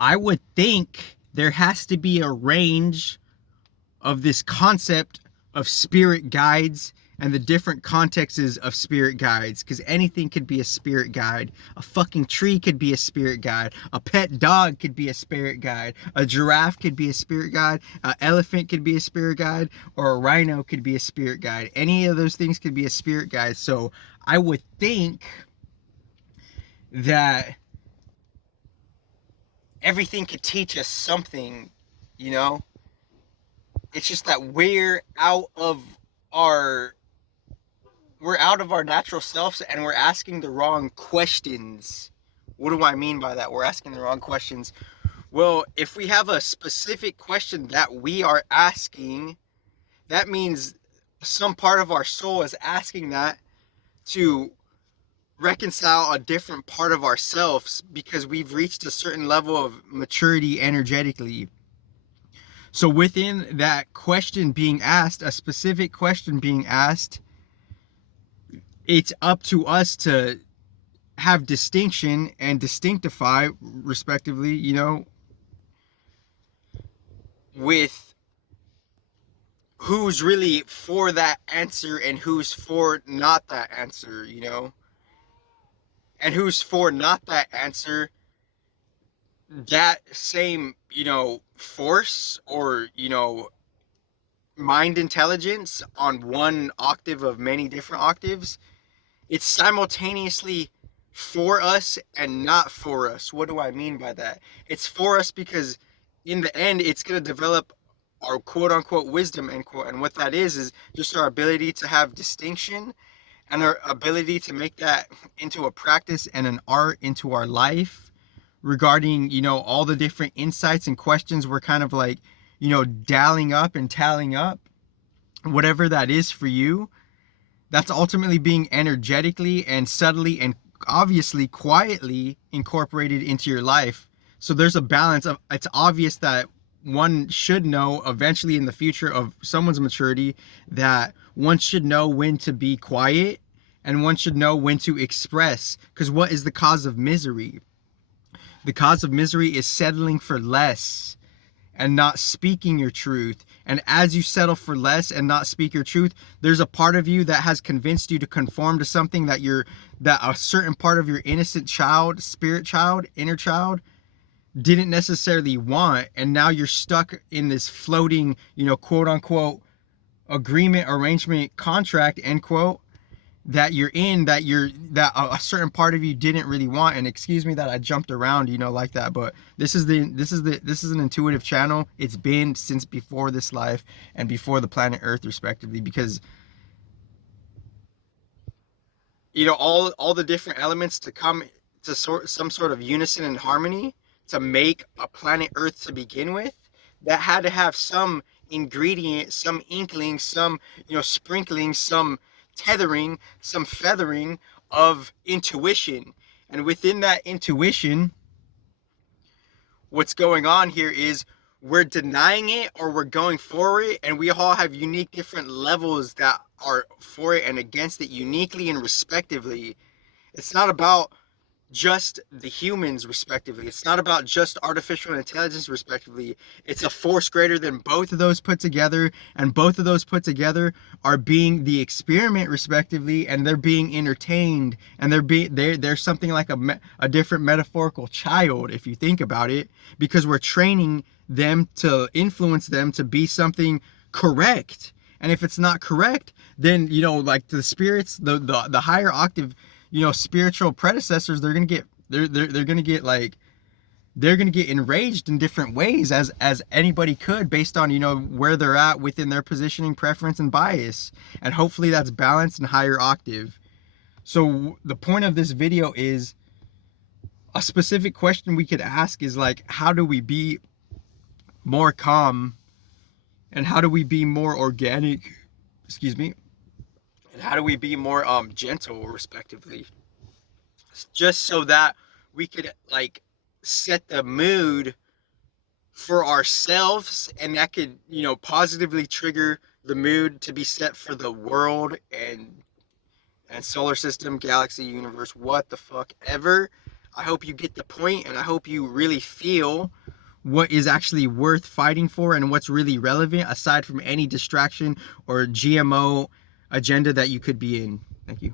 I would think there has to be a range of this concept of spirit guides and the different contexts of spirit guides, because anything could be a spirit guide. A fucking tree could be a spirit guide. A pet dog could be a spirit guide. A giraffe could be a spirit guide. An elephant could be a spirit guide, or a rhino could be a spirit guide. Any of those things could be a spirit guide. So I would think that everything could teach us something, you know? It's just that our we're out of our natural selves and we're asking the wrong questions. What do I mean by that? We're asking the wrong questions. Well, if we have a specific question that we are asking, that means some part of our soul is asking that to reconcile a different part of ourselves because we've reached a certain level of maturity energetically. So within that question being asked, a specific question being asked, it's up to us to have distinction and distinctify, respectively, with who's really for that answer and who's for not that answer, and who's for not that answer. That same, force or, mind intelligence on one octave of many different octaves, it's simultaneously for us and not for us. What do I mean by that? It's for us because in the end, it's going to develop our quote unquote wisdom, end quote. And what that is just our ability to have distinction and our ability to make that into a practice and an art into our life regarding, all the different insights and questions we're kind of like, dialing up and tallying up, whatever that is for you. That's ultimately being energetically and subtly and obviously quietly incorporated into your life. So there's a balance of, it's obvious that one should know eventually in the future of someone's maturity that one should know when to be quiet and one should know when to express. Because what is the cause of misery? The cause of misery is settling for less and not speaking your truth. And as you settle for less and not speak your truth, there's a part of you that has convinced you to conform to something that a certain part of your innocent child, spirit child, inner child didn't necessarily want. And now you're stuck in this floating, quote unquote agreement, arrangement, contract, end quote, that you're in, that a certain part of you didn't really want. And excuse me that I jumped around, like that, but this is an intuitive channel. It's been since before this life and before the planet Earth, respectively, because all the different elements to come to some sort of unison and harmony to make a planet Earth to begin with, that had to have some ingredient, some inkling, some sprinkling, some tethering, some feathering of intuition. And within that intuition, what's going on here is we're denying it or we're going for it, and we all have unique different levels that are for it and against it uniquely and respectively. It's not about just the humans respectively. It's not about just artificial intelligence respectively. It's a force greater than both of those put together, and both of those put together are being the experiment respectively, and they're being entertained, and they're something like a different metaphorical child if you think about it, because we're training them to influence them to be something correct. And if it's not correct, then like the spirits, the higher octave spiritual predecessors, they're gonna get enraged in different ways as anybody could, based on where they're at within their positioning, preference, and bias. And hopefully that's balanced and higher octave. So the point of this video is a specific question we could ask is like, how do we be more calm, and how do we be more organic, and how do we be more gentle respectively, just so that we could like set the mood for ourselves, and that could positively trigger the mood to be set for the world and solar system, galaxy, universe, what the fuck ever. I hope you get the point, and I hope you really feel what is actually worth fighting for and what's really relevant aside from any distraction or GMO agenda that you could be in. Thank you.